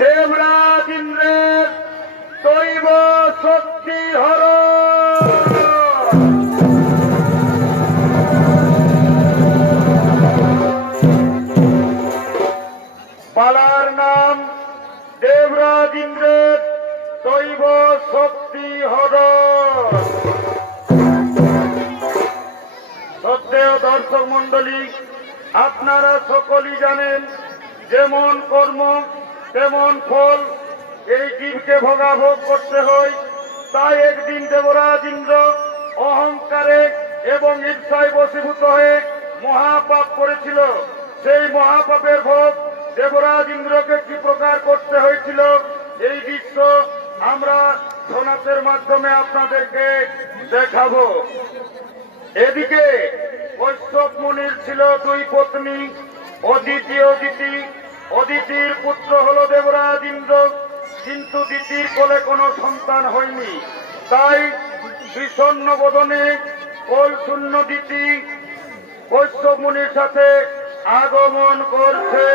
দেবরাজ ইন্দ্রের দৈব শক্তি হর। পালার নাম দেবরাজ ইন্দ্রের দৈব শক্তি হর। শ্রদ্ধেয় দর্শক মন্ডলী, আপনারা সকলেই জানেন যেমন কর্ম তেমন ফল, এই জীবকে ভোগাভোগ করতে হয়। তাই একদিন দেবরাজ ইন্দ্র অহংকারে এবং ঈর্ষায় বশীভূত হয়ে মহাপাপ করেছিল। সেই মহাপাপের ভোগ দেবরাজ ইন্দ্রকে কি প্রকার করতে হয়েছিল এই দৃশ্য আমরা সোনাতের মাধ্যমে আপনাদেরকে দেখাবো। এদিকে কৈশ্যপ মুনির ছিল দুই পত্নী, অদিতি অদিতি। অদিতির পুত্র হলো দেবরাজ ইন্দ্র, কিন্তু দিতির কোলে কোনো সন্তান হয়নি। তাই বিষণ্ণ বদনে কোল শূন্য দিতি কৈশ্যপ মুনির সাথে আগমন করছে।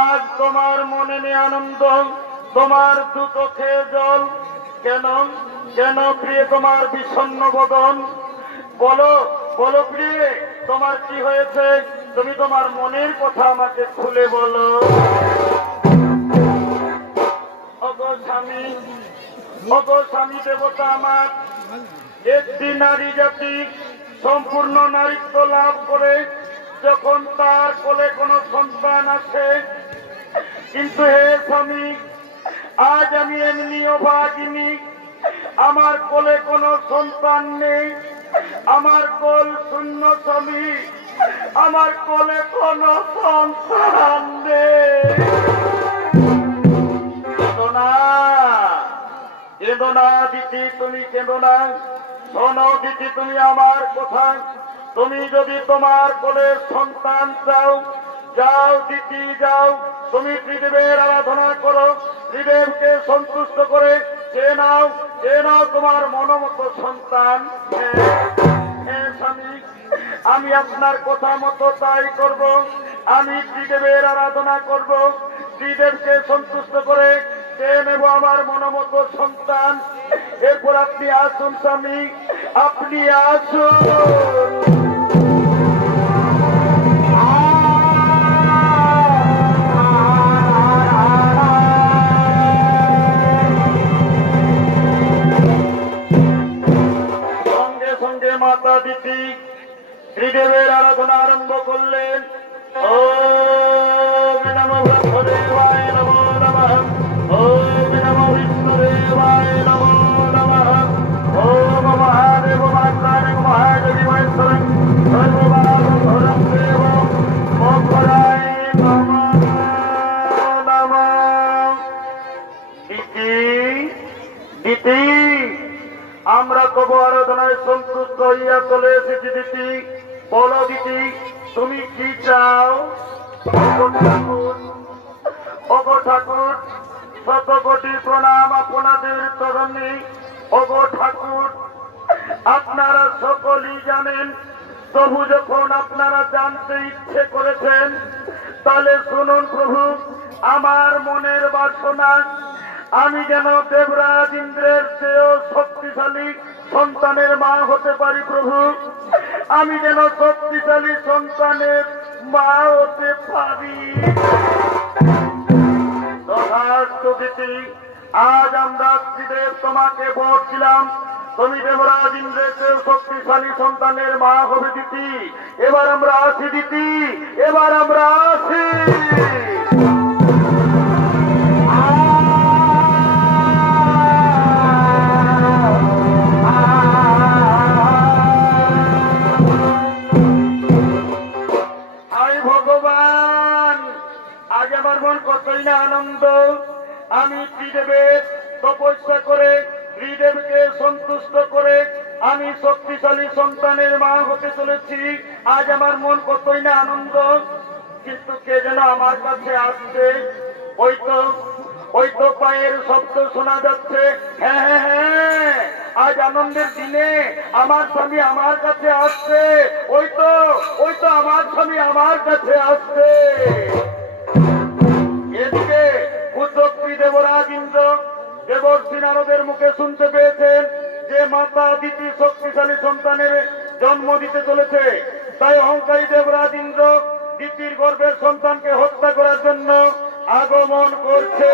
আজ তোমার মনে নেই আনন্দ, তোমার দু চোখে জল কেন? কেন প্রিয়ে তোমার বিষণ্ণ বদন? বলো বলো প্রিয়ে, তোমার কি হয়েছে? তুমি তোমার মনের কথা আমাকে খুলে বলো। ওগো স্বামী, ওগো স্বামী দেবতা আমার, একটি নারী জাতি সম্পূর্ণ নারীত্ব লাভ করে যখন তার কোলে কোনো সন্তান আসে, কিন্তু হে স্বামী, আজ আমি এমনি অভাগিনী, আমার কোলে কোনো সন্তান নেই, আমার কোল শূন্য স্বামী, আমার কোলে কোনো সন্তান নেই। কেঁদো না, কেঁদো না দিদি, তুমি কেঁদো না। শোনো দিদি, তুমি আমার কথা, তুমি যদি তোমার কোলের সন্তান চাও, যাও দিদি যাও, তুমি ত্রিদেবের আরাধনা করো, ত্রিদেবকে সন্তুষ্ট করে চেয়ে নাও তোমার মনোমতো সন্তান। হ্যাঁ স্বামী, আমি আপনার কথা মতো তাই করব। আমি ত্রিদেবের আরাধনা করব, ত্রিদেবকে সন্তুষ্ট করে চেয়ে নেব আমার মনোমতো সন্তান। এরপর আপনি আসুন স্বামী, আপনি আসুন। মাতা দিতি ত্রিদেবের আরাধনা আরম্ভ করলেন। ওম নমো ব্রহ্মদেবায় নমো নমঃ, ওম নমো বিষ্ণুদেবায় নমো নমঃ, ওম মহাদেব মহাকায় মহাদেবী মহেশ্বরং সর্ববাধরং দেব মঙ্গলায় নমঃ নমঃ। দিতি দিতি, আমরা তবু আরাধনায় সন্তুষ্ট হইয়া চলে এসেছি দিদি। বলো দিদি, তুমি কি চাও? ওগো ঠাকুর, শত কোটি প্রণাম আপনাদের চরণে। ওগো ঠাকুর, আপনারা সকলেই জানেন, প্রভু যখন আপনারা জানতে ইচ্ছে করেছেন, তাহলে শুনুন প্রভু, আমার মনের বাসনা আমি যেন দেবরাজ ইন্দ্রের চেয়েও শক্তিশালী সন্তানের মা হতে পারি প্রভু। আমি যেন শক্তিশালী সন্তানের মা হতে পারি। তথাস্তু দিতি, আজ আমরা ত্রিদেব তোমাকে বলছিলাম, তুমি দেবরাজ ইন্দ্রের চেয়েও শক্তিশালী সন্তানের মা হবে দিতি। এবার আমরা আসি দিতি, এবার আমরা আসি। কতই না আনন্দ, আমি ত্রিদেবের তপস্যা করে ত্রিদেবকে সন্তুষ্ট করে আমি শক্তিশালী সন্তানের মা হতে চলেছি। আজ আমার মন কতই না আনন্দ, কিন্তু কে যেন আমার কাছে আসছে। ওই তো পায়ের শব্দ শোনা যাচ্ছে। হ্যাঁ হ্যাঁ হ্যাঁ, আজ আনন্দের দিনে আমার স্বামী আমার কাছে আসছে। ওই তো আমার স্বামী আমার কাছে আসছে। এদিকে পুত্রী দেবরাজ ইন্দ্র দেবর্ষি নারদের মুখে শুনতে পেয়েছেন যে মাতা দিতি শক্তিশালী সন্তানের জন্ম দিতে চলেছে। তাই অহংকারী দেবরাজ ইন্দ্র দিতির গর্ভের সন্তানকে হত্যা করার জন্য আগমন করছে।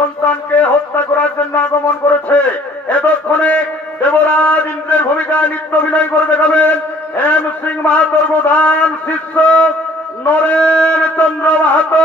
সন্তানকে হত্যা করার জন্য আগমন করেছে। এতক্ষণে দেবরাজ ইন্দ্রের ভূমিকায় নৃত্য অভিনয় করে দেখাবেন এম সিং মাহাতোর প্রধান শিষ্য নরেন চন্দ্র মাহাতো।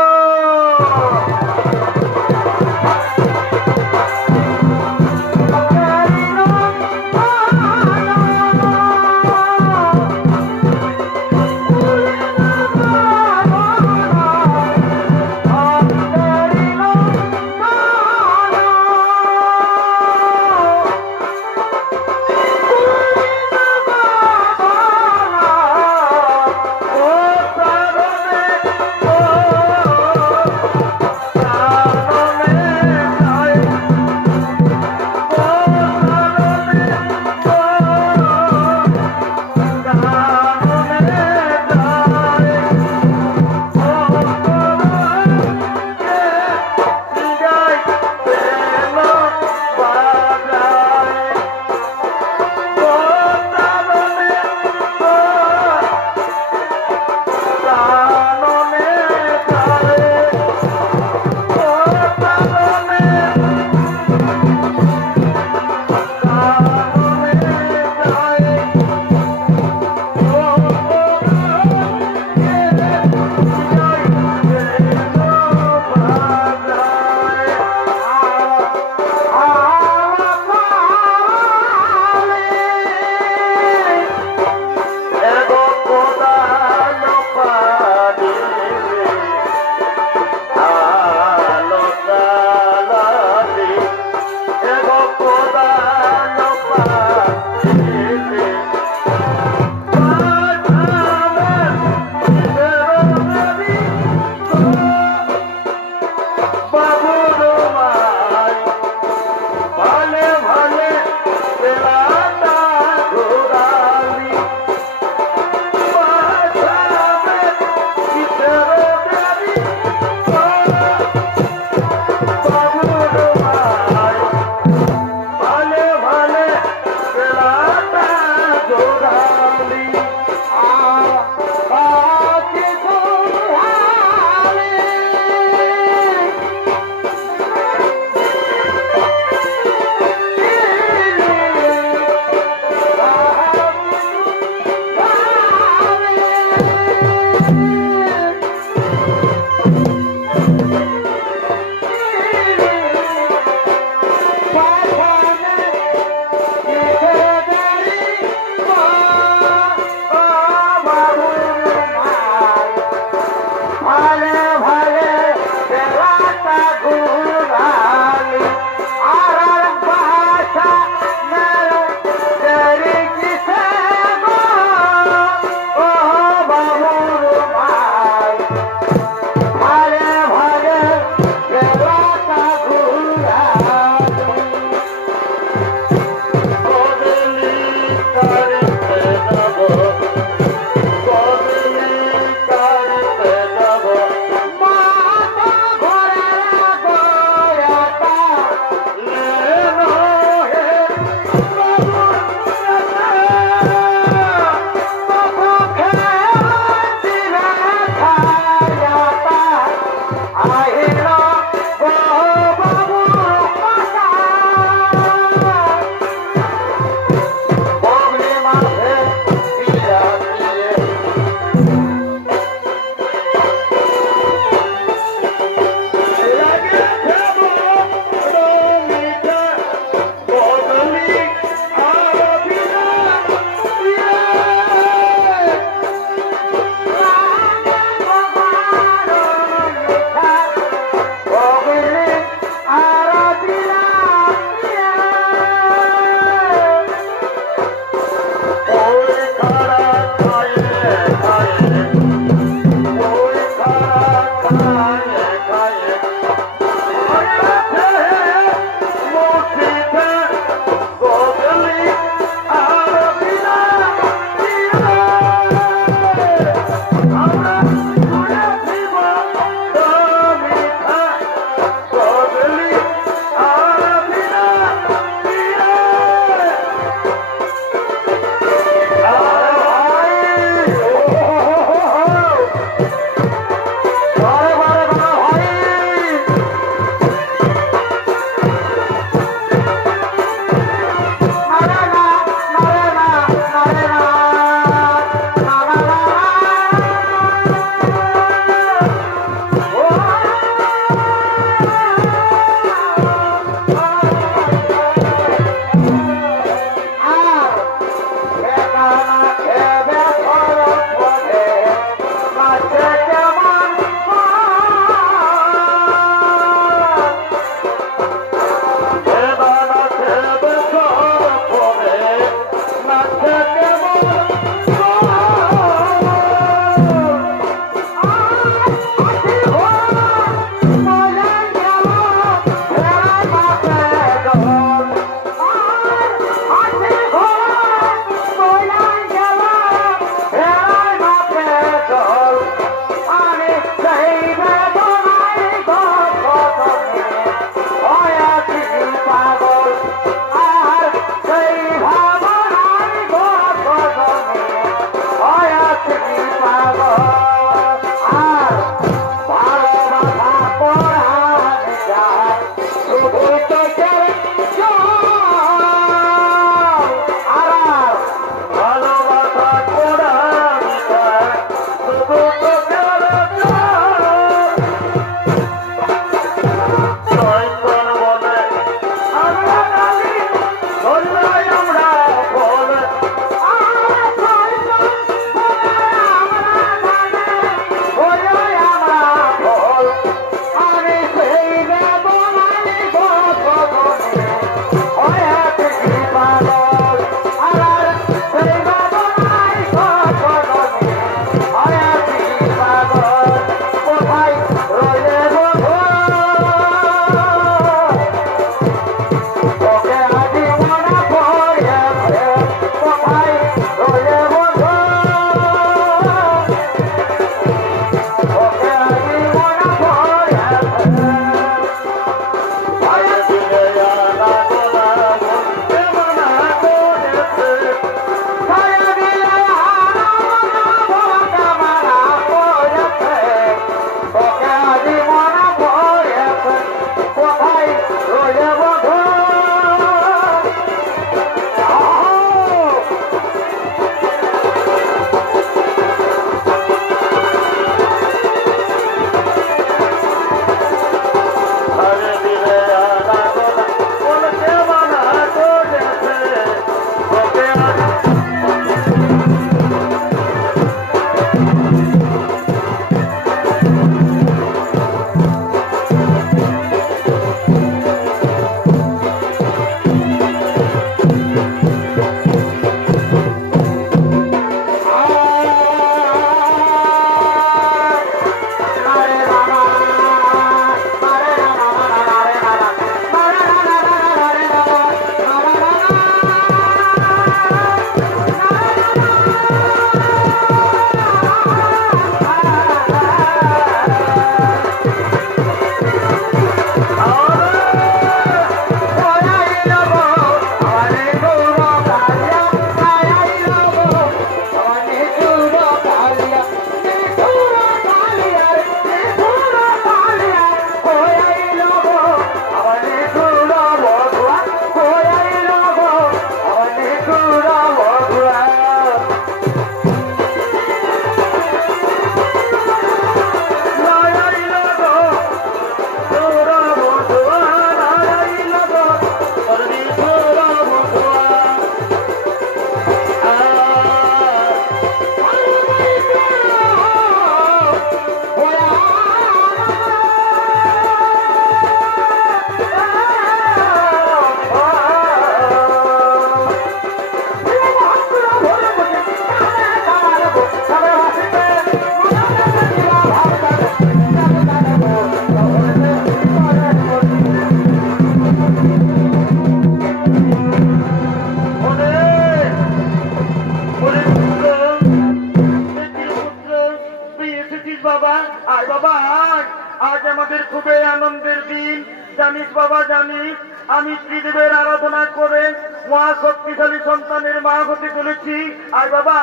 আমি ত্রিদেবের আরাধনা করে মহা শক্তিশালী সন্তানের মা হতে চলেছি। আর বাবা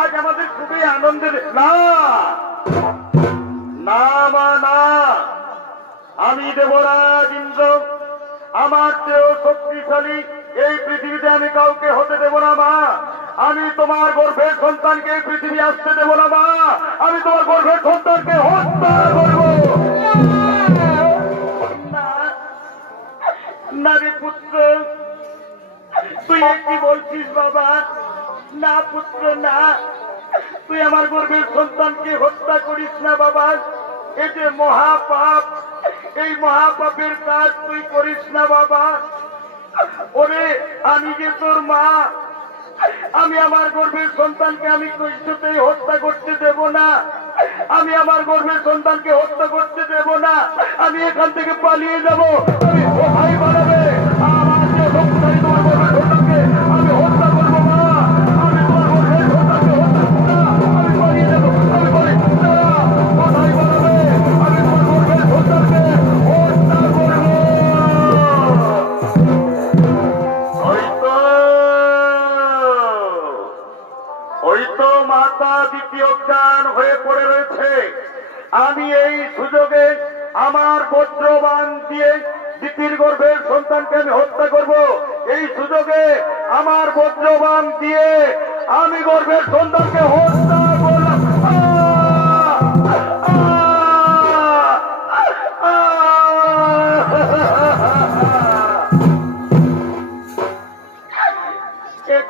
আজ আমাদের খুবই আনন্দের। না না মা না, আমি দেবরাজ ইন্দ্র, আমার চেয়েও শক্তিশালী এই পৃথিবীতে আমি কাউকে হতে দেব না মা। আমি তোমার গর্ভের সন্তানকে এই পৃথিবী আসতে দেব না মা। আমি তোমার গর্ভের সন্তানকে হত্যা করব। না রে পুত্র, তুই কি বলছিস বাবা? না পুত্র না, তুই আমার গর্ভের সন্তানকে হত্যা করিস না বাবা। এই যে মহাপাপ, এই মহাপাপের কাজ তুই করিস না বাবা। ওরে আমি যে তোর মা, আমি আমার গর্ভের সন্তানকে আমি কিছুতেই হত্যা করতে দেব না। আমি আমার গর্ভের সন্তানকে হত্যা করতে দেব না। আমি এখান থেকে পালিয়ে যাব। আমি কোথায় পালাবে? আমার যে শক্তিশালী তোমার গর্ভের সন্তানকে আমি হত্যা করবো মা। আমি তোমার গর্ভের সন্তানকে হত্যা করবো না। আমি পালিয়ে যাব। আমি পালিয়ে কোথায় পালাবে? আমি তোমার গর্ভের সন্তানকে হত্যা করবো। ওই তো মাতা দ্বিতীয় জ্ঞান হয়ে পড়ে রয়েছে। আমি এই সুযোগে আমার বজ্রবাণ দিয়ে দিতির গর্ভের সন্তানকে আমি হত্যা করব। এই সুযোগে আমার বজ্রবাণ দিয়ে আমি গর্ভের সন্তানকে হত্যা করলাম।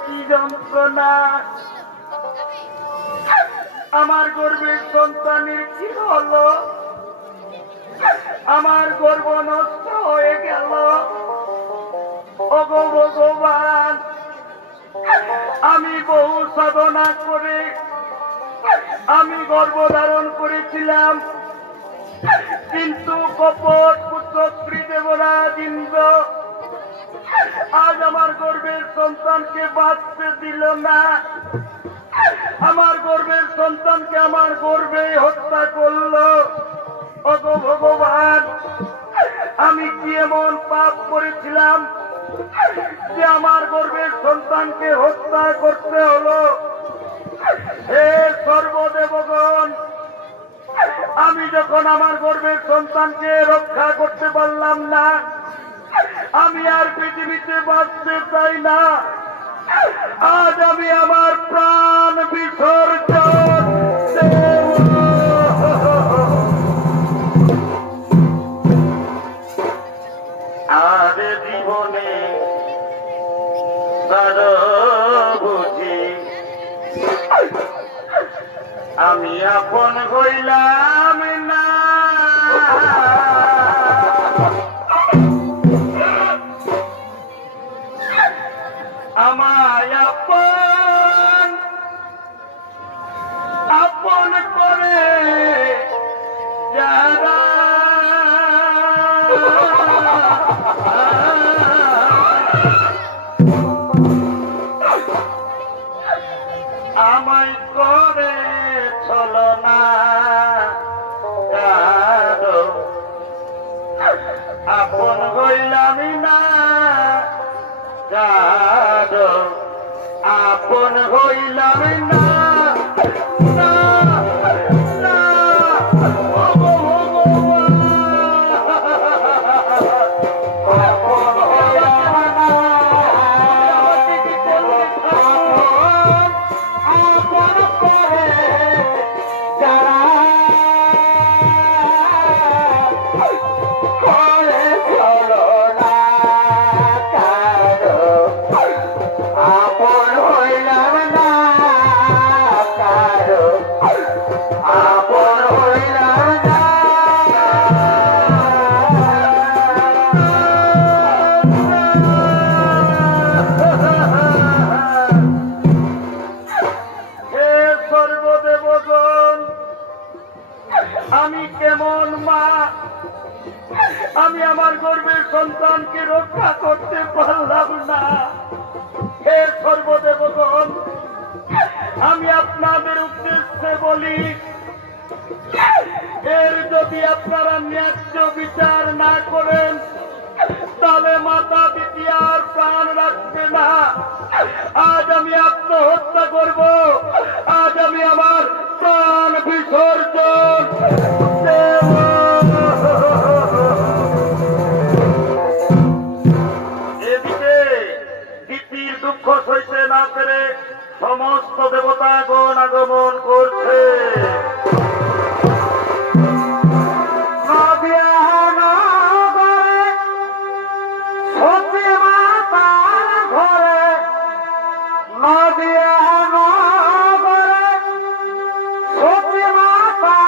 কি যন্ত্রণা! আমার গর্ভের সন্তানের কি হলো? আমার গর্ভ নষ্ট হয়ে গেল। ওগো ভগবান, আমি বহু সাধনা করে আমি গর্ভ ধারণ করেছিলাম, কিন্তু কপট কুচক্রী দেবরাজ ইন্দ্র আজ আমার গর্ভের সন্তানকে বাঁচতে দিল না। আমার গর্ভের সন্তানকে আমার গর্ভে হত্যা করলো। ওগো ভগবান, আমি কি এমন পাপ করেছিলাম যে আমার গর্ভের সন্তানকে হত্যা করতে হলো? হে সর্বদেবগণ, আমি যখন আমার গর্ভের সন্তানকে রক্ষা করতে পারলাম না, আমি আর পৃথিবীতে বাঁচতে চাই না। আজ আমি আমার প্রাণ বিসর্জন দেব। আর জীবনে বুঝি আমি আপন হইলাম না। আমায় আপন আপন করে যারা আমায় করে ছলনা, আপন হইলাম না কারো, আপন হইলাম না না, না, ও ভগবান। আপন হইলাম না, আপন করে যারা করে চলো না কারো, আপন হইলাম না কারো, আপন হইলাম না। হে সর্বদেবগণ, আমি কেমন মা, আমি আমার গর্ভের সন্তানকে রক্ষা করতে পারলাম না। হে সর্বদেবগণ, আমি আপনাদের উদ্দেশ্যে বলি, এর যদি আপনারা ন্যায্য বিচার না করেন তাহলে মাতা দ্বিতীয়ার প্রাণ রাখবে না। আজ আমি আত্মহত্যা করব, আজ আমি আমার প্রাণ বিসর্জন দেব। এদিকে দিতির দুঃখ সইতে না পেরে সমস্ত দেবতাগণ আগমন করছে। নদিয়া নগরে সতী মাতা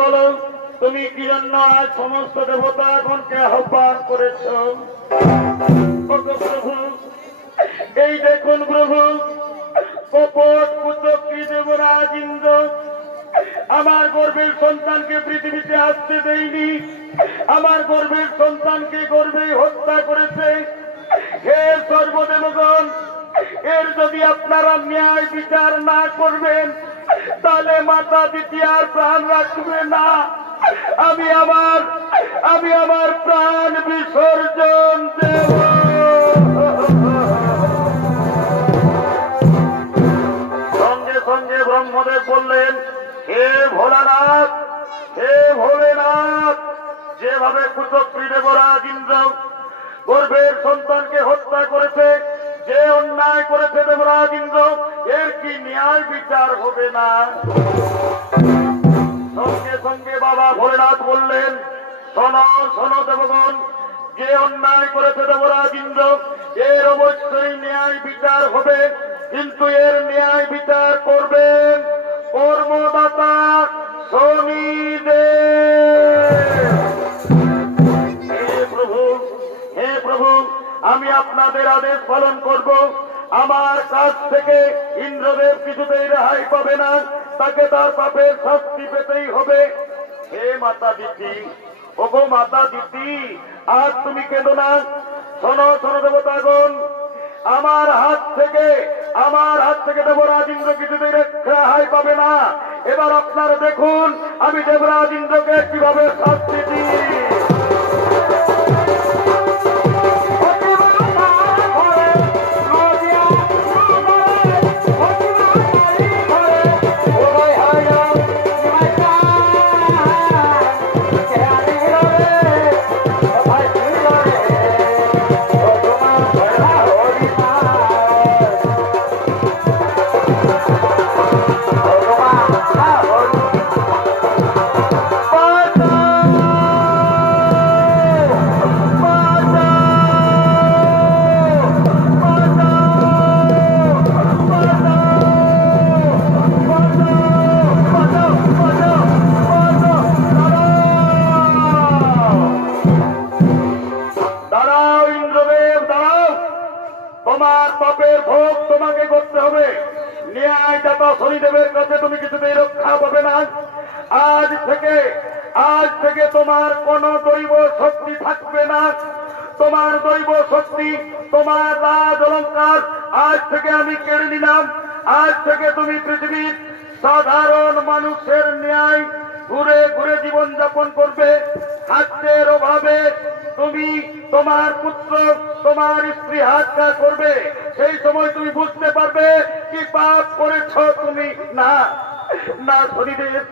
বলো, তুমি কি জন্য আজ সমস্ত দেবতাগণকে আহ্বান করেছ? ওগো প্রভু, এই দেখুন প্রভু, কপট কুচক্রী দেবরাজ ইন্দ্র আমার গর্ভের সন্তানকে পৃথিবীতে আসতে দেয়নি, আমার গর্ভের সন্তানকে গর্ভে হত্যা করেছে। হে সর্বদেবগণ, এর যদি আপনারা ন্যায় বিচার না করবেন তাহলে মাতা দ্বিতীয়ার প্রাণ রাখবে না। আমি আমার প্রাণ বিসর্জন দেব। সঙ্গে সঙ্গে ব্রহ্মদেব বললেন, হে ভোলানাথ, হে ভোলেনাথ, যেভাবে কুচক্রী দেবরাজ ইন্দ্র গর্ভের সন্তানকে হত্যা করেছে, যে অন্যায় করেছে দেবরাজ ইন্দ্র, এর কি ন্যায় বিচার হবে না? সঙ্গে সঙ্গে বাবা ভোলেনাথ বললেন, শোনো শোনো দেবগণ, যে অন্যায় করেছে দেবরাজ ইন্দ্র, এর অবশ্যই ন্যায় বিচার হবে, কিন্তু এর ন্যায় বিচার করবেন কর্মদাতা শনিদেব। হে প্রভু, আমি আপনাদের আদেশ পালন করব। আমার কাছ থেকে ইন্দ্রদেব কিছুতেই রেহাই পাবে না, তাকে তার পাপের শাস্তি পেতেই হবে। হে মাতা দিতি, ওগো মাতা দিতি, আজ তুমি কেঁদো না। শোনো শোনো দেবতাগণ, আমার হাত থেকে দেবরাজ ইন্দ্র কিছুতেই রেহাই পাবে না। এবার আপনারা দেখুন আমি দেবরাজ ইন্দ্রকে কিভাবে শাস্তি দিই। তোমার পাপের ভোগ তোমাকে করতে হবে। ন্যায়দাতা শনিদেবের কাছে তুমি কিছুতেই রক্ষা পাবে না। আজ থেকে তোমার কোন দৈব শক্তি থাকবে না। তোমার দৈব শক্তি, তোমার রাজ অলঙ্কার আজ থেকে আমি কেড়ে নিলাম। আজ থেকে তুমি পৃথিবীর সাধারণ মানুষের ন্যায় ঘুরে ঘুরে জীবন যাপন করবে। খাদ্যের অভাবে তুমি, তোমার পুত্র, তোমার স্ত্রী হাতটা করবে। সেই সময় তুমি বুঝতে পারবে কি পাপ করেছ তুমি। না না শনিদেব,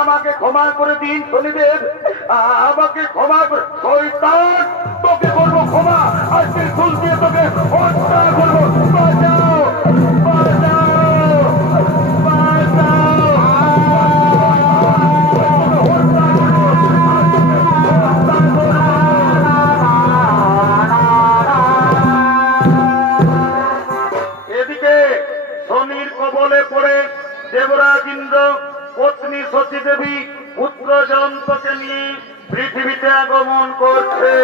আমাকে ক্ষমা করে দিন। শনিদেব, আমাকে ক্ষমা করে। শয়তান, তোকে করবো ক্ষমা, আজকে ফুল দিয়ে তোকে হত্যা করবো। বাঁচাও, বাঁচাও, দেবরাজ ইন্দ্র পত্নী সতী দেবী পুত্র জয়ন্তকে নিয়ে পৃথিবীতে আগমন করছে।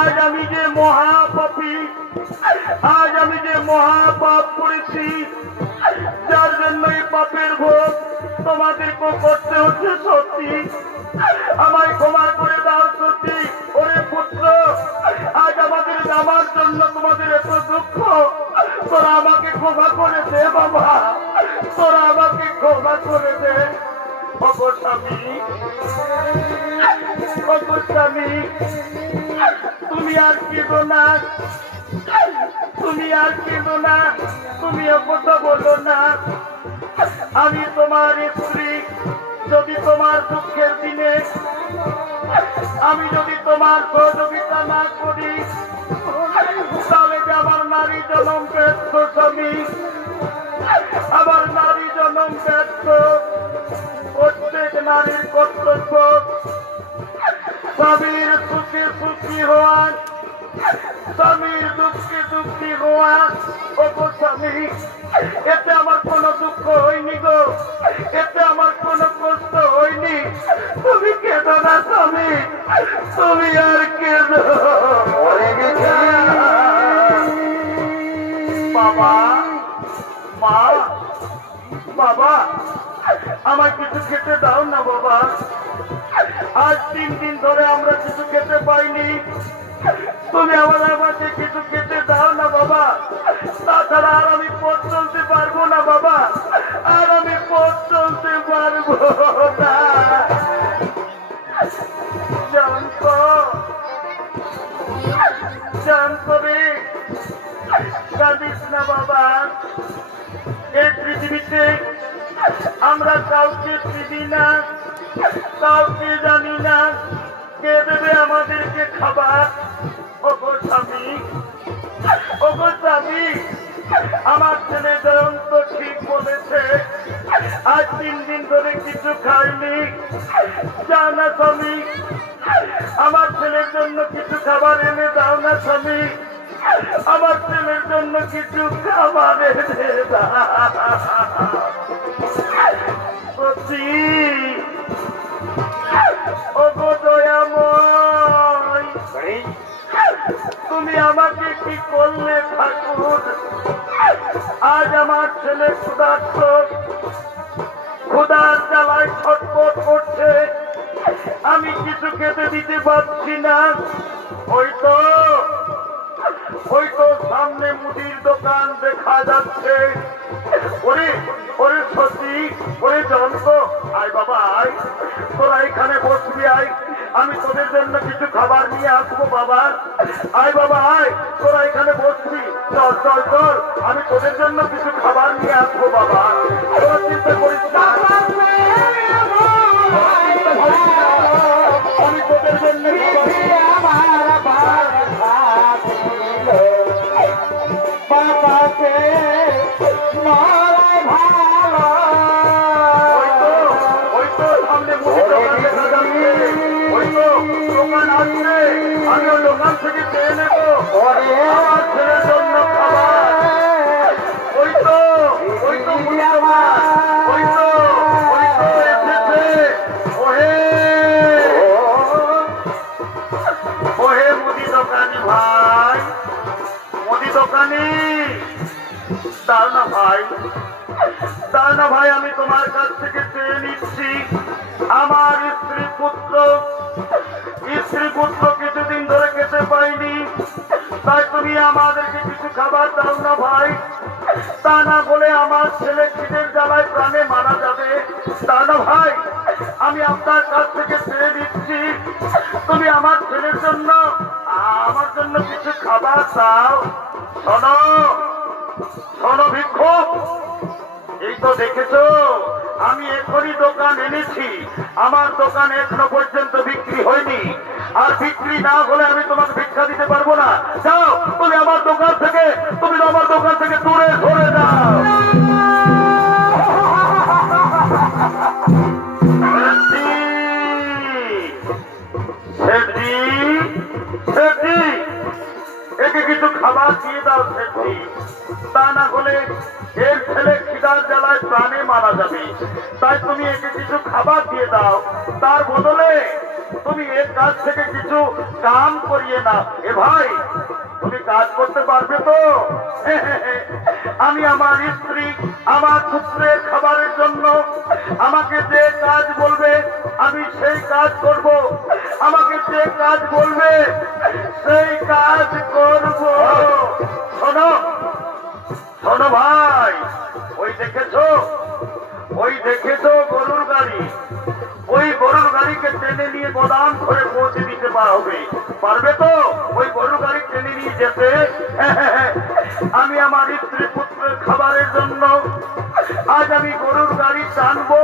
আজ আমি যে মহাপাপী, আজ আমি যে মহাপাপ করেছি, যার জন্য এই পাপের ভোগ তোমাদেরকে করতে হচ্ছে। সত্যি আমায় ক্ষমা করে দাও। সত্যি ওরে পুত্র, আজ আমাদের আমার জন্য তোমাদের এত দুঃখ, তোরা আমাকে ক্ষমা করে দে বাবা, তোরা আমাকে ক্ষমা করে দে। অগস্বামী, অগস্বামী, তুমি আর কেঁদো না, তুমি আর কেঁদো না, তুমি কথা বলো না। আমি তোমার স্ত্রী, যদি তোমার দুঃখের দিনে আমি যদি তোমার সহযোগিতা না করি, তাহলে যে আমার নারী জনম ব্যর্থ। স্বামী, আমার নারী জনম ব্যর্থ। প্রত্যেক নারীর কর্তব্য স্বামীর সুখে সুখী হওয়া, স্বামীর দুঃখে দুঃখী হওয়া। ওগো স্বামী, এতে আমার কোনো দুঃখ হয়নি গো, এতে আমার কোনো কষ্ট হয়নি। তুমি কেঁদো না স্বামী, তুমি আর কেঁদো। বাবা, মা, বাবা, আমার কিছু খেতে দাও না বাবা। আজ 3 দিন ধরে আমরা কিছু খেতে পাইনি, তুমি আমাকে কিছু খেতে দাও না বাবা। তাছাড়া আর আমি পথ চলতে পারবো না বাবা, আর আমি পথ চলতে পারবো না। জানতো রে, কাঁদিস না বাবা। এই পৃথিবীতে আমরা কাউকে চিনি না, কাউকে জানি না, কে দেবে আমাদেরকে খাবার। ওগো স্বামী, ওগো স্বামী, আমার ছেলে জয়ন্ত ঠিক বলেছে, আজ 3 দিন ধরে কিছু খাইনি। যাও না স্বামী, আমার ছেলের জন্য কিছু খাবার এনে দাও না স্বামী, আমার ছেলের জন্য কিছু খাবার এনে দাও। ওগো দয়াময়, তুমি আমাকে কি করলে ঠাকুর? আজ আমার ছেলে ক্ষুধার্ত, ক্ষুধার জ্বালায় ছটফট করছে, আমি কিছু খেতে দিতে পারছি না। হয়তো সামনে মুদির দোকান দেখা যাচ্ছে। ওরে ওরে সত্যি, ওরে জয়ন্ত, আয় বাবা আয়, তোরা এখানে বসবি, আয়, আমি তোদের জন্য কিছু খাবার নিয়ে আসবো বাবা। আয় বাবা আয়, তোরা এখানে বসবি, চল চল চল, আমি তোদের জন্য কিছু খাবার নিয়ে আসবো বাবা। তোরা চিন্তা করিস না, আমি তোদের জন্য আমি দোকান থেকে চেয়ে নেবো আমার ছেলের জন্য খাবার। ওই তো এসেছে। ওহে মুদি দোকানি ভাই, মুদি দোকানি, দাও না ভাই, দাও না ভাই, আমি তোমার কাছ থেকে চেয়ে নিচ্ছি। আমার স্ত্রী পুত্র কিছুদিন ধরে খেতে পাইনি, তাই তুমি আমাদেরকে কিছু খাবার দাও না ভাই। তা না বলে আমার ছেলে খিদের জ্বালায় প্রাণে মারা যাবে। তা না ভাই, আমি আপনার কাছ থেকে চেয়ে দিচ্ছি, তুমি আমার ছেলের জন্য, আমার জন্য কিছু খাবার দাও। শোনো শোনো ভিক্ষুক, এই তো দেখেছো আমি এখনই দোকান এনেছি, আমার দোকান এখনো পর্যন্ত বিক্রি হয়নি, আর বিক্রি না হলে আমি তোমাকে ভিক্ষা দিতে পারবো না। যাও, তুমি আমার দোকান থেকে দূরে সরে যাও। শেঠজি, একে কিছু খাবার দিয়ে দাও সেটি, তা না হলে এর ছেলে খিদার জ্বালায় প্রাণে মারা যাবে। তাই তুমি একে কিছু খাবার দিয়ে দাও, তার বদলে তুমি এর কাছ থেকে কিছু কাম করিয়ে না। এ ভাই, তুমি কাজ করতে পারবে তো? আমি আমার স্ত্রী, আমার পুত্রের খাবারের জন্য আমাকে যে কাজ বলবে আমি সেই কাজ করব, আমাকে যে কাজ বলবে সেই কাজ করব। শোনো শোনো ভাই, ওই দেখেছো গরুর গাড়ি, ওই গরুর গাড়িকে টেনে নিয়ে গোদাম করে পৌঁছে দিতে হবে, পারবে তো ওই গরুর গাড়ি টেনে নিয়ে যেতে? আমি আমার স্ত্রী পুত্রের খাবারের জন্য আজ আমি গরুর গাড়ি টানবো,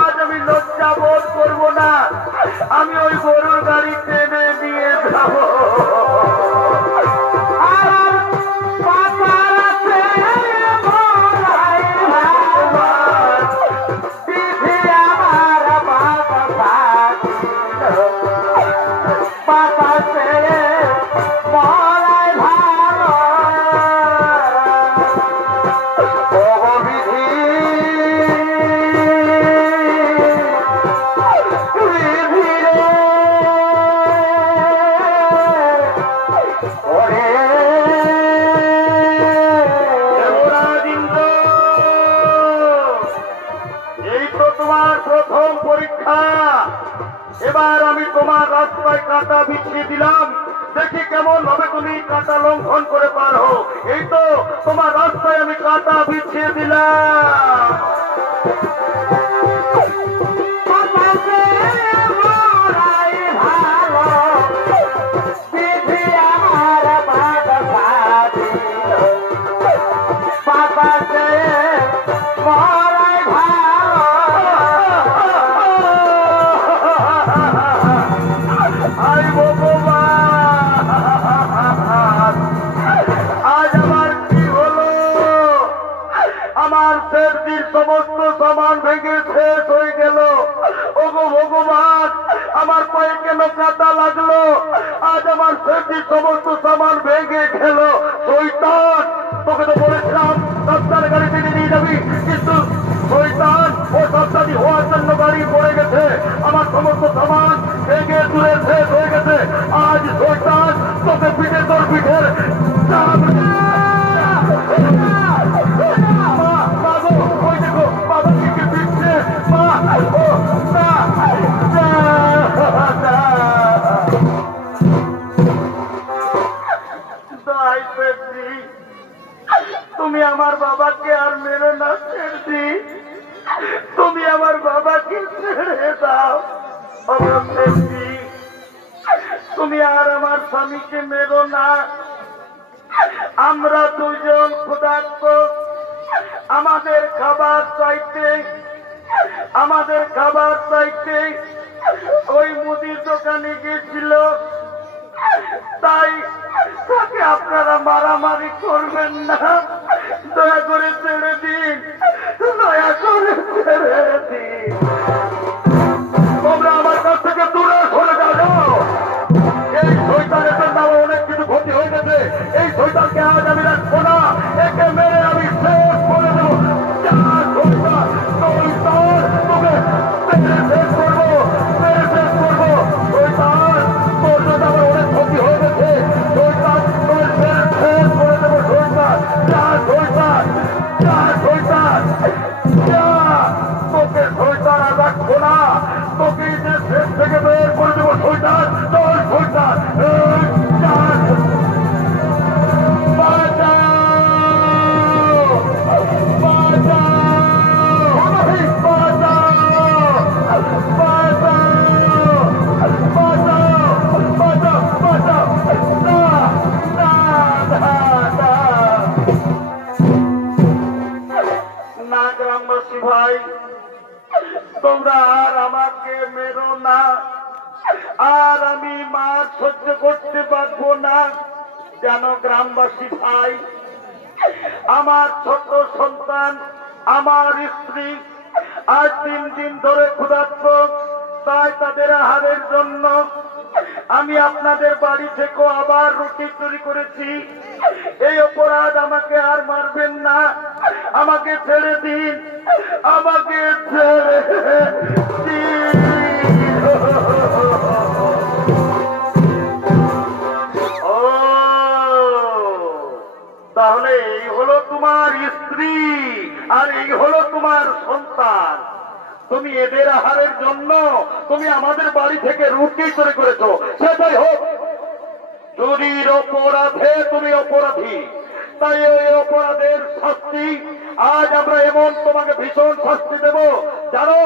আজ আমি লজ্জা বোধ করবো না, আমি ওই গরুর গাড়ি টেনে নিয়ে যাবো। এবার আমি তোমার রাস্তায় কাঁটা বিছিয়ে দিলাম, দেখি কেমন ভাবে তুমি কাঁটা লঙ্ঘন করে পারো। এই তো তোমার রাস্তায় আমি কাঁটা বিছিয়ে দিলাম। সমস্ত সামান ভেঙে শেষ হয়ে গেল। ওগো ভগবান, আমার পায়ে কেন কাঁটা লাগলো? আজ আমার সেটির সমস্ত সামান ভেঙে গেল। শয়তান, তোকে তো বলেছিলাম সপ্তাহের গাড়ি টেনে নিয়ে যাবি, কিন্তু শয়তান ও সপ্তাহি হওয়ার জন্য গাড়ি পড়ে গেছে, আমার সমস্ত সামান ভেঙে দূরে শেষ হয়ে গেছে। আজ শয়তান তোকে পিঠে তোর পিঠের তুমি আমার বাবাকে আর মেরো না ছেড়ে, তুমি আমার বাবাকে ছেড়ে দাও। তুমি আর আমার স্বামীকে মেরো না, আমরা দুজন ক্ষুধার্ত, আমাদের খাবার চাইতে ওই মুদির দোকানে গিয়েছিল, তাই তাকে আপনারা মারামারি করবেন না, দয়া করে ছেড়ে দিন, দয়া করে ছেড়ে দিন। তোমরা আমার কাছ থেকে দূরে সরে যাও। এই শয়তানের জন্য অনেক কিছু ক্ষতি হয়ে গেছে, এই শয়তানকে আজ আমি রাখবো না, একে মেরে আমি শেষ করে দেবো। তোকে শয়তান আর রাখবো না, তোকে শেষ থেকে বের করে দেবো। শয়তান, তোর শয়তান না। গ্রামবাসী ভাই, তোমরা আর আমাকে মেরো না, আর আমি মার সহ্য করতে পারবো না। জানো গ্রামবাসী ভাই, আমার ছোট সন্তান, আমার স্ত্রী আজ 3 দিন ধরে ক্ষুধার্ত, তাই তাদের আহারের জন্য আমি আপনাদের বাড়ি থেকে আবার রুটি চুরি করেছি। এই অপরাধ আমাকে আর মারবেন না, আমাকে ছেড়ে দিন, আমাকে ছেড়ে দিন। ও তাহলে এই হলো তোমার স্ত্রী আর এই হলো তোমার সন্তান। তুমি এদের আহারের জন্য তুমি আমাদের বাড়ি থেকে রুটি চুরি করেছো, সেটাই হোক। চুরির অপরাধে তুমি অপরাধী, তাই ওই অপরাধের শাস্তি আজ আমরা এমন তোমাকে ভীষণ শাস্তি দেব। জানো,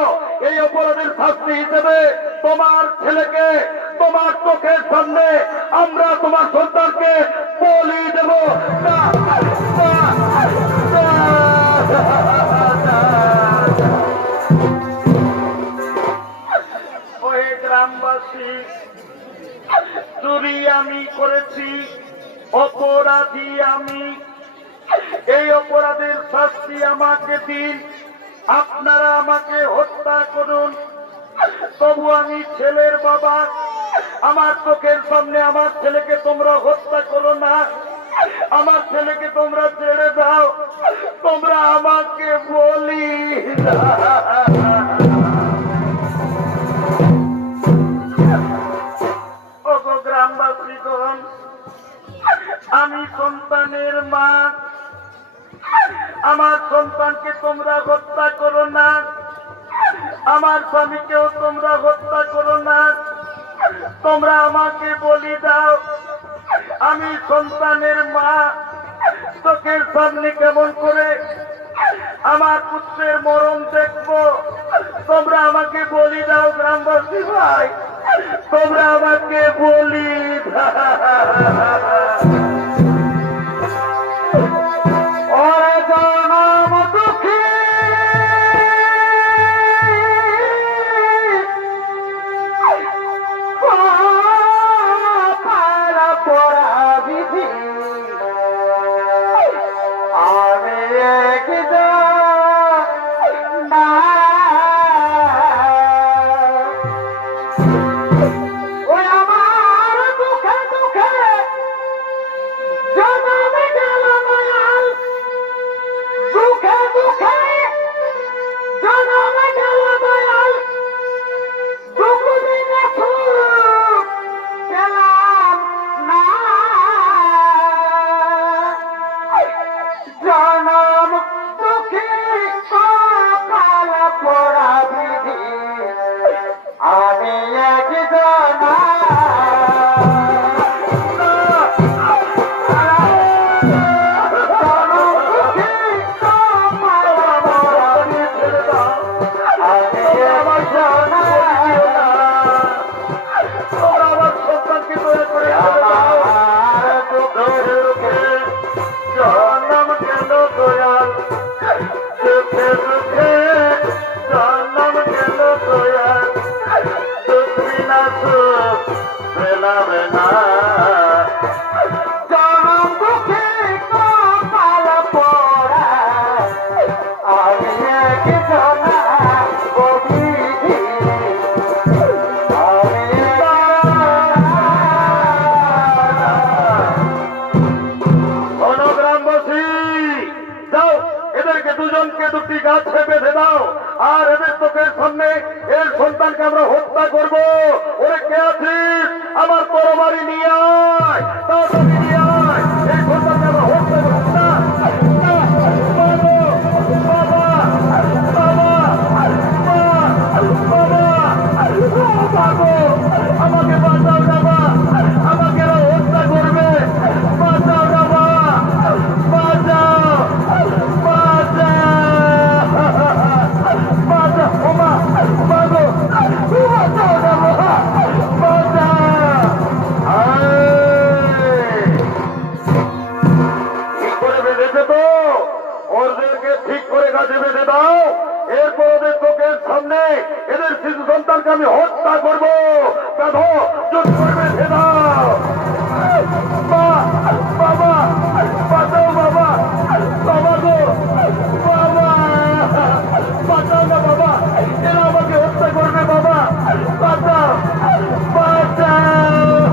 এই অপরাধের শাস্তি হিসেবে তোমার ছেলেকে তোমার চোখের সামনে আমরা তোমার সন্তানকে বলি দেব। না, না, না। ওহে গ্রামবাসী, চুরি আমি করেছি, অপরাধী আমি, এই অপরাধের শাস্তি আমাকে দিন। আপনারা আমাকে হত্যা করুন, তবু আমি ছেলের বাবা, আমার চোখের সামনে আমার ছেলেকে তোমরা হত্যা করো না, আমার ছেলেকে তোমরা ছেড়ে দাও, তোমরা আমাকে বলি ওগো গ্রামবাসীগণ, আমি সন্তানের মা, আমার সন্তানকে তোমরা হত্যা করো না, আমার স্বামীকেও তোমরা হত্যা করো না, তোমরা আমাকে বলি দাও। আমি সন্তানের মা, চোখের সামনে কেমন করে আমার পুত্রের মরণ দেখবো, তোমরা আমাকে বলি দাও। গ্রামবাসী ভাই, তোমরা আমাকে বলি দুটি গাছে বেঁধে দাও, আর এদের চোখের সামনে এর সন্তানকে আমরা হত্যা করবো। ওরে কে আছিস, আমার তরবারি নিয়ে আয়, তাড়াতাড়ি নিয়ে আয়, এই সন্তানকে আমরা হত্যা করবো না। আমাকে বাঁচাও বাবা, আমাকে হত্যা করবে, বাঁচাও বাবা, বাঁচাও, ঠিক করে গাছে বেঁধে দাও। এরপর ওদের চোখের সামনে এদের শিশু সন্তানকে আমি হত্যা করবো। বাঁধো, জোর করে বেঁধে দাও। বাবা, বাঁচাও বাবা, বাবা গো, বাবা, বাঁচাও না বাবা, এরা আমাকে হত্যা করবে বাবা, বাঁচাও, বাঁচাও।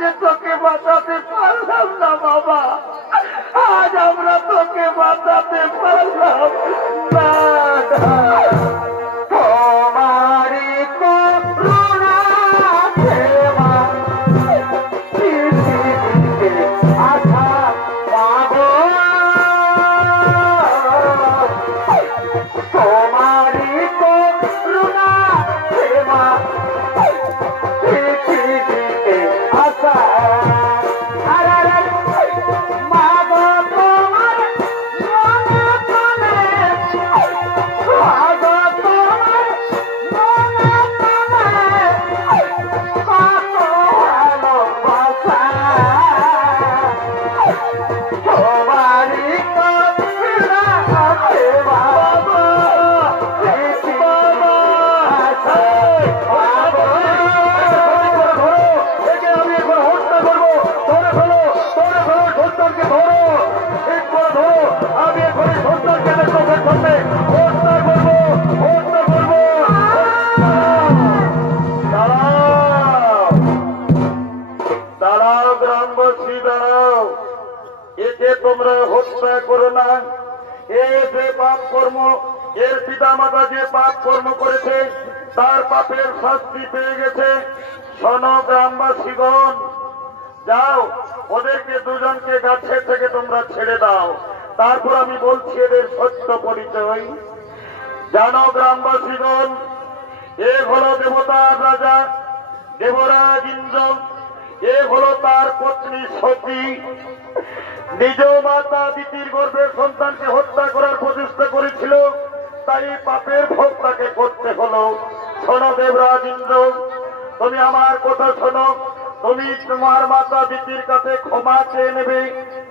যে তোকে বাঁচাতে পারলাম না বাবা, আজ আমরা তোকে বাঁচাতে পারলাম না। তোমারি করুণা সেবা পৃথিবীতে আশা পাবো, তোমারি করুণা সেবা পৃথিবীতে আশা। দাঁড়াও গ্রামবাসী দাঁড়াও, একে তোমরা হত্যা করো না। এ যে পাপ কর্ম, এর পিতা মাতা যে পাপ কর্ম করেছে তার পাপের শাস্তি পেয়ে গেছে। শোনো গ্রামবাসীগণ, যাও ওদেরকে দুজনকে গাছের থেকে তোমরা ছেড়ে দাও। তারপর আমি বলছি এদের সত্য পরিচয়। জানো গ্রামবাসীগণ, এ হলো দেবতার রাজা দেবরাজ ইন্দ্র, এ হলো তার পত্নী সতী। নিজ মাতা দিতির গর্ভের সন্তানকে হত্যা করার প্রচেষ্টা করেছিল, তাই পাপের ভোগ তাকে করতে হলো। শোনো দেবরাজ ইন্দ্র, তুমি আমার কথা শোনো, তুমি তোমার মাতা দিতির কাছে ক্ষমা চেয়ে নেবে।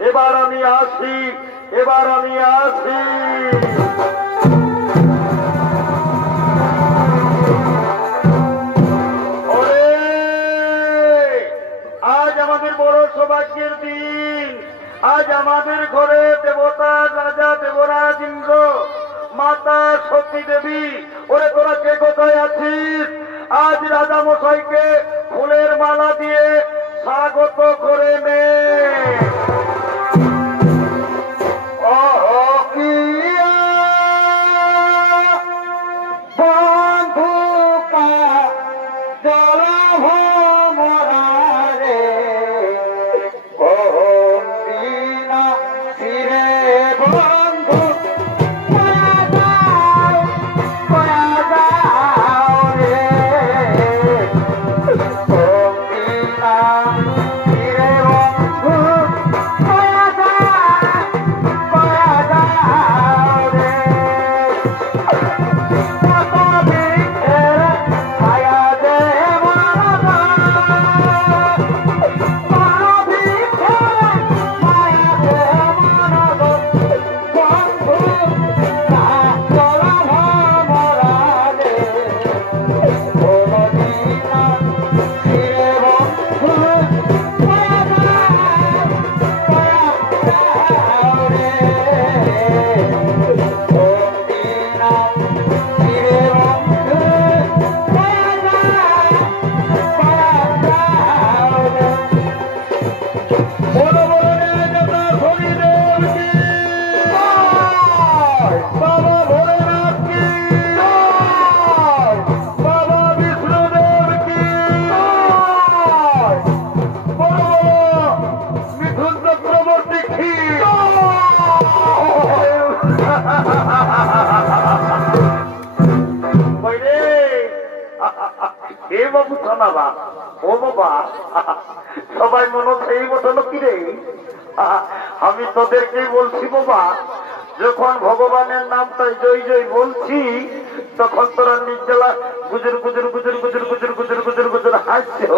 এবার আমি আসি, এবার আমি আসি। আজ আমাদের বড় সৌভাগ্যের দিন। আজ আমাদের ঘরে দেবতার রাজা দেবরাজ ইন্দ্র, মাতা সতী দেবী, ওরে তোরা কে কোথায় আছিস? আজ রাজা মশাইকে ফুলের মালা দিয়ে স্বাগত করে নে। সবাই মনে হচ্ছে এই মতো কি রে? আমি তোদেরকেই বলছি বাবা, যখন ভগবানের নামটা জয় জয় বলছি তখন তোরা নির্জলা গুজর গুজর গুজর গুজর গুজর গুজর গুজর গুজর হাসছো।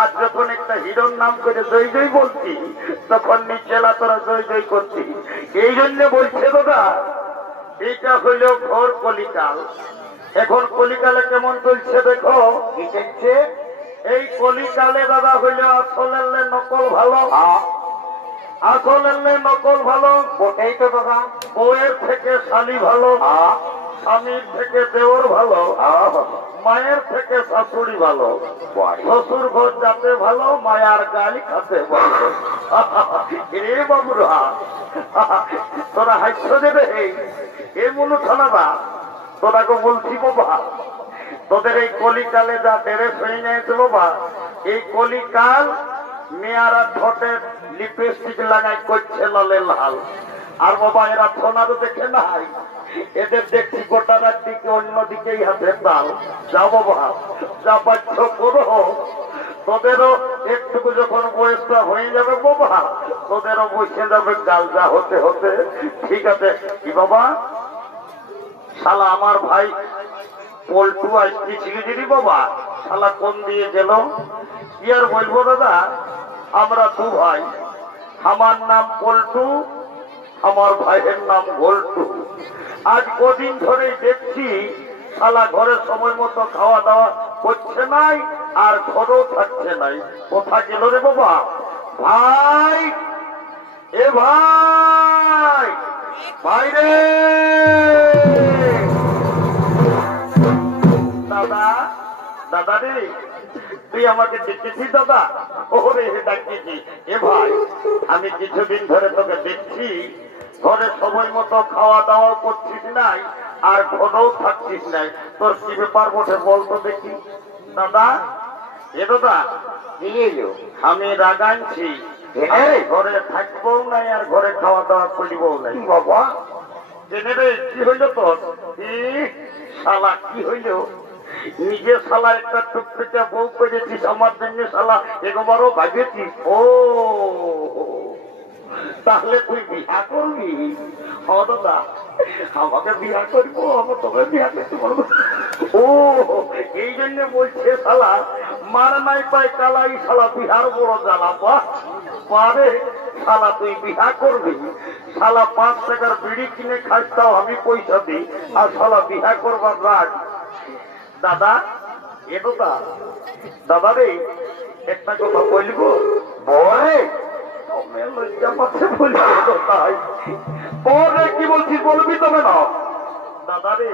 আর যখন একটা হিরণ নাম করে জয় জয় বলছি তখন নির্জলা তোরা জয় জয় করছি। এই জন্য বলছে দাদা, এইটা হইল ঘোর কলিকাল। এখন কলিকালে কেমন চলছে দেখো। কি দেখছে? এই কলিকালে দাদা হইল আসলের নকল ভালো, আসলের নকল ভালো। ওটাই তো দাদা, বউয়ের থেকে শালি ভালো। স্বামীর থেকে দেওর ভালো, মায়ের থেকে শাশুড়ি ভালো। শ্বশুর ঘর যাতে ভালো, মায়ার গালি খাতে ভালো। রে বাবুরা, তোরা হাস্য দেবে এ মনু থানাবা, তোরাকে বলছি বাবা, তোদের এই কলিকালে যা ডেরে হয়ে গেছে বাবা, এই কলিকাল মেয়ারা ঠোঁটে লিপস্টিক লাগাই করছে লালে লাল। আর বাবা এরা সোনারও দেখে নাই, এদের দেখছি গোটা রাত দিকে অন্যদিকেই হাতে তাল। যাও বাবা, যা পাচ্ছ করো, তোদেরও একটুকু যখন বয়সটা হয়ে যাবে বাবা, তোদেরও বসে যাবে গাল যা হতে হতে। ঠিক আছে কি বাবা, শালা আমার ভাই পল্টু আসতেছিল যদি বাবা, শালা কোন দিয়ে গেল কি আর বলবো দাদা। আমরা দু ভাই, আমার নাম পল্টু, আমার ভাইয়ের নাম গোল্টু। আজ কদিন ধরে দেখছি শালা ঘরে সময় মতো খাওয়া দাওয়া করছে নাই, আর ঘরেও থাকছে নাই। কোথা গেল রে বাবা? ভাই, এ ভাই, ভাই রে দাদা, দাদা রে তুই আমাকে দেখেছিস দাদা? ওরে ডাকিছি। এ ভাই, আমি কিছুদিন ধরে তোকে দেখছি ঘরে সময় মতো খাওয়া দাওয়া করছিস নাই, আর ঘরেও থাকছিস নাই। তোর কি ব্যাপার বটে বলতো দেখি। দাদা, এ দাদা আমি রাগানছি, ঘরে থাকবো নাই আর ঘরে খাওয়া দাওয়া করবো নাই। বাবা জেনে রে, কি হইল তোর? শালা কি হইল? নিজে শালা একটা টুকটুকে বউ করেছিস, আমার জন্য শালা একবারও ভাবেছিস? ও তাহলে তুই বিয়া করবি? ও দাদা, আমাকে বিয়া করবো, আমার তোকে বিয়া করতে পারবো। ও এই জন্য বলছে শালা মার নাই পাই কালাই, শালা বিহার বড় জ্বালা। পারে শালা তুই বিয়া করবি, শালা 5 টাকার বিড়ি কিনে খাস, তাও আমি পয়সা দিই, আর শালা বিয়া করবার রাগ। দাদা, এ দাদা, দাদা রে একটা কথা বলবো? বলে লজ্জা পাচ্ছে বলবো তাই। পরে কি বলছিস বলবি তবে না? দাদা রে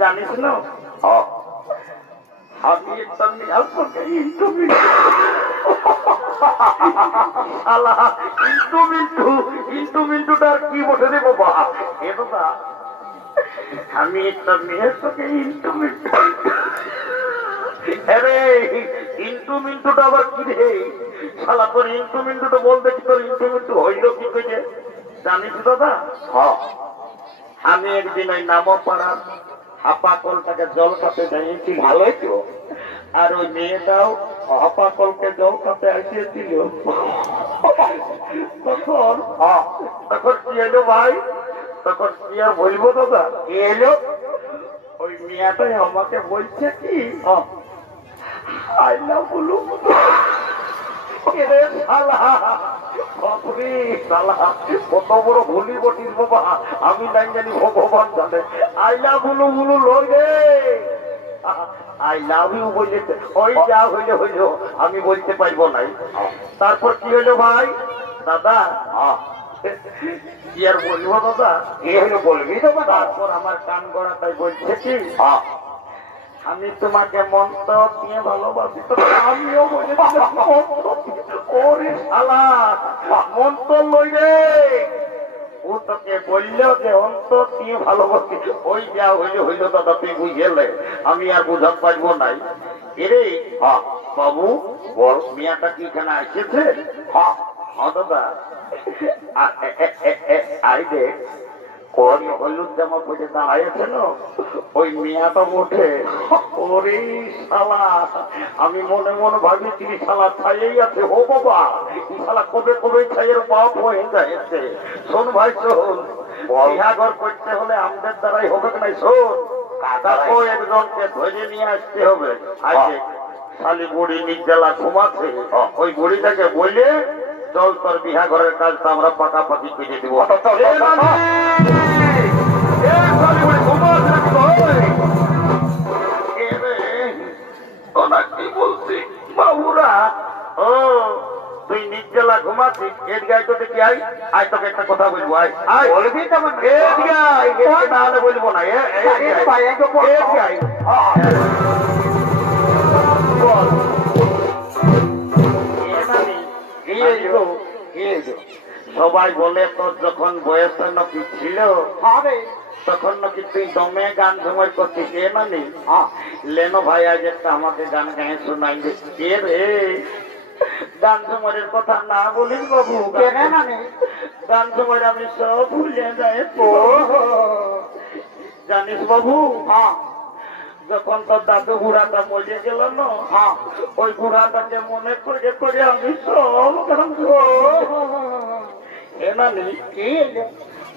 জানিস না, আমি একটা মেয়ে ইন্টু মিন্টুটার কি বসে দেবো বা? এ দাদা, আমি একটা মেয়ের সঙ্গে ইন্টু মিন্টু। আরে ইন্টু মিন্টুটা আবার কি রে? শালা তোর ইন্টু মিন্টুটা বল দেখি, তোর ইন্টু মিন্টু হইল কি করে জানিস দাদা? আমি একদিন ওই নামপাড়া হাপা কলটাকে জল খাতে যাইয়েছি, ভালোই তো। আর ওই মেয়েটাও হাপা কলকে জল খাতে আসিয়েছিল। তখন তখন কি এলো ভাই, তখন কি আর বলবো দাদা, কি এলো? ওই মেয়েটাই আমাকে বলছে কি, আই লাভ ইউ। কত বড় ভুলি বটিস বাবা, আমি নাই জানি, ভগবান জানে। আই লাভ ইউ বলু লগে, আই লাভ ইউ বললে ওই যা হইলে হইল, আমি বলতে পারবো নাই। তারপর কি হইলো ভাই দাদা? কি আর বলবো দাদা, কি হইলো বলবি তো? তারপর আমার কান গড়া তাই বলছে কি, আমি তোমাকে মন্ত্র দিয়ে ভালোবাসি। তো আমিও বলেছি ওরে শালা মন্ত্র লই রে, ও তোকে বললেও যে অন্তর দিয়ে ভালোবাসি। ওই যা হইলে হইল দাদা, তুই বুঝলে, আমি আর বুঝাতে পারবো নাই। এরে বাবু বল, মিয়াটা কি এখানে আসছে? হ্যাঁ দাদা, আই দেখ কোন হলুদ জামা পরে দাঁড়াইছে না, ওই মেয়াটা ওঠে। ওরে শালা, আমি মনে মনে ভাবিছি শালা ছাইয়েই আছে। ও বাবা, শালা কবে কবে ছাইয়ের বাপ হয়ে যাচ্ছে। শোন ভাই শোন, বিহাঘর করতে হলে আমাদের দ্বারাই হবে না। শোন কাকাকে একজনকে ধরে নিয়ে আসতে হবে। আজকে শালি বুড়ি নির্জলা ঘুমাচ্ছে, ওই বুড়িটাকে বলে চল তোর বিহাঘরের কাজটা আমরা পাকাপাকি করে দেবো। কি বলছি বাবুরা? ও তুই নির্জলা ঘুমাচ্ছিস, এর গায়ে তো দেখি এদিকে আয়, আয় তোকে একটা কথা বলবো, আয় আয় বলবি তো এদিকে আয়, এদিকে না হলে বলবো না, ভাই এদিকে আয়। বল সবাই বলে তোর যখন বয়স নাকি ছিল তখন নাকি তুই দমে গান ঝুমাই করছিস, এ নানি লেনো ভাই আজ একটা আমাকে গান গায়ে শোনাই কে রে। গান ঝুমারের কথা না বলিস বাবু, গান ঝুমার আমি সব ভুলে যাই। জানিস বাবু, যখন তোর দাদু বুড়াটা মরে গেল না, ওই বুড়াটাকে মনে করে করে আমি সব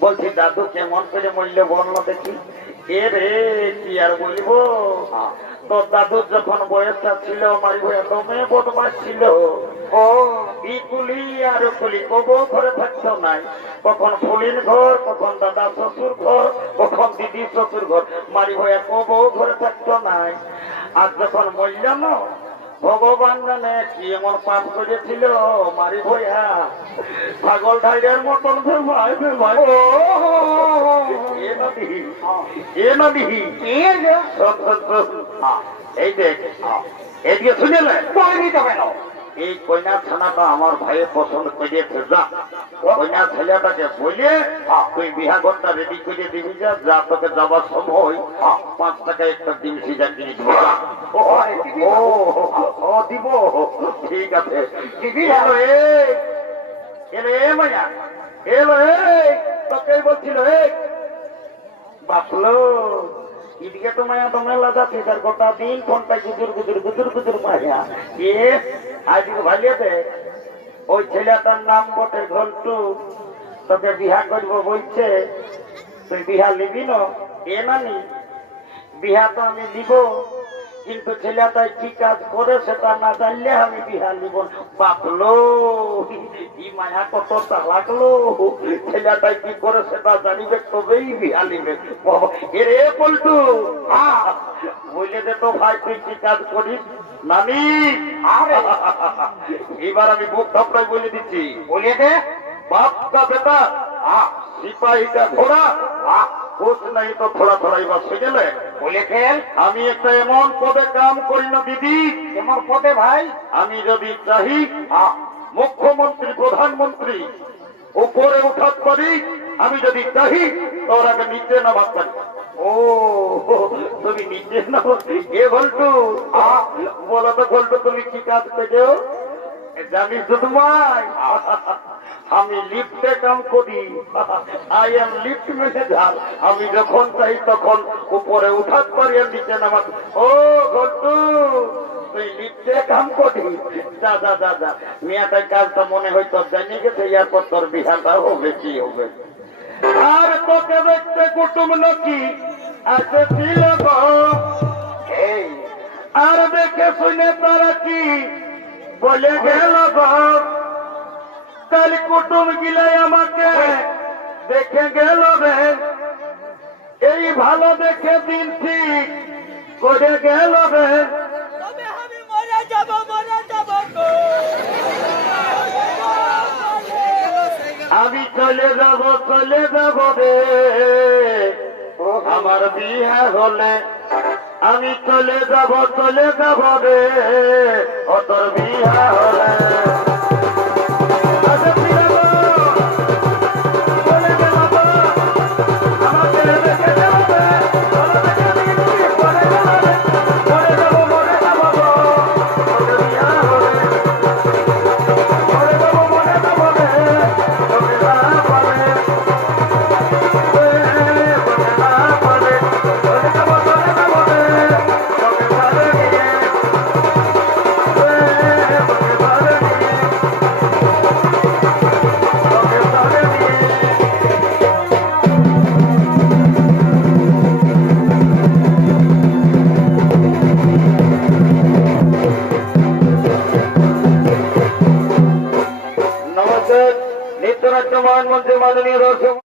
বলছি দাদু কেমন করে মরল বললো দেখি। এ রে কি আর বলবো, তোর দাদুর যখন বয়সটা ছিল আমার দমে বদমাস ছিল। ও ইকুলি আর কুলি কবো ঘরে থাকতো নাই, কখন ফুলির ঘর, কখন দাদা শ্বশুর ঘর, কখন দিদি শ্বশুর ঘর, মারি ভয়া কবো ঘরে থাকতো নাই। আর যখন মরল না, ভগবান জানে কি এমন পাপ করেছিল মারি ভয়া, ছাগল ঢাইরের মতন এই দেখ এইদিকে শুনে এই কন্যা ছানাটা আমার ভাইয়ের পছন্দ করিয়েছে, যা কন্যা ছেলেটাকে বলে তুই বিহা ঘরটা রেডি করে দিবি, যা যা তোকে যাবার সময় 5 টাকা একটা ডিম সিজা কিনে দিব। ও দিব, ঠিক আছে দিবি। এলো মায়া, এলো তোকে বলছিল বাপলো এদিকে তো মায়া দমে লাগাচ্ছি, তার গোটা দিন ফোনটা গুজুর গুজুর গুজুর গুজুর মায়া। এ আজ ভালিয়ে দে, ওই ছেলেটার নাম বটে ঘন্টু, তোকে বিহা করবো বলছে, তুই বিহা নিবি না? এ নানি বিহা তো আমি নিব, কিন্তু ছেলেটাই কি কাজ করে সেটা না জানলে আমি বিহা নিব। বাপলো ই মায়া কত লাগলো, ছেলেটাই কি করে সেটা জানিবে তবেই বিহা নিবে। এরে পল্টু বলে দে তো ভাই তুই কি কাজ করিস নানি। এবার আমি বুক ধাপড়াই বলে দিচ্ছি, বলে দে বাপটা বেটা সিপাহী का ঘোড়া कुछ नहीं तो थोड़ा थोड़ा ही बस গেলে বলে ফেল। আমি একটা এমন পদে কাম করি না দিদি। এমন পদে ভাই? আমি যদি চাহি মুখ্যমন্ত্রী প্রধানমন্ত্রী উপরে উঠাত পারি, আমি যদি চাহি তোর আগে নিচে নামাত পারি। ও তুমি নিচে নাও। এ ঘন্টু বলো তো ঘন্টু তুমি কি কাজ করছো জানিস তো? তোমায় আমি লিফটে কাম করি, আই এম লিফট ম্যানেজার। আমি যখন চাই তখন উপরে উঠাত পারি আর নিচে নামাত। ও ঘন্টু তুই লিফটে কাম করি, যা যা যা যা মেয়েটাই কাজটা মনে হয় তোর জানিয়ে গেছে, এরপর তোর বিহারটা হবে কি হবে। আর তোকে দেখতে কুটুম নাকি এসেছিল গো, আর দেখে শুনে তারা কি বলে গেল গো, কাল কুটুম গিলাই আমাকে দেখে গেল রে, এই ভালো দেখে দিন ঠিক করে গেল রে। আমি মরে যাব আমি চলে যাব রে, আমার বিয়ে হলে আমি চলে যাব রে, ও তোর বিয়ে হলে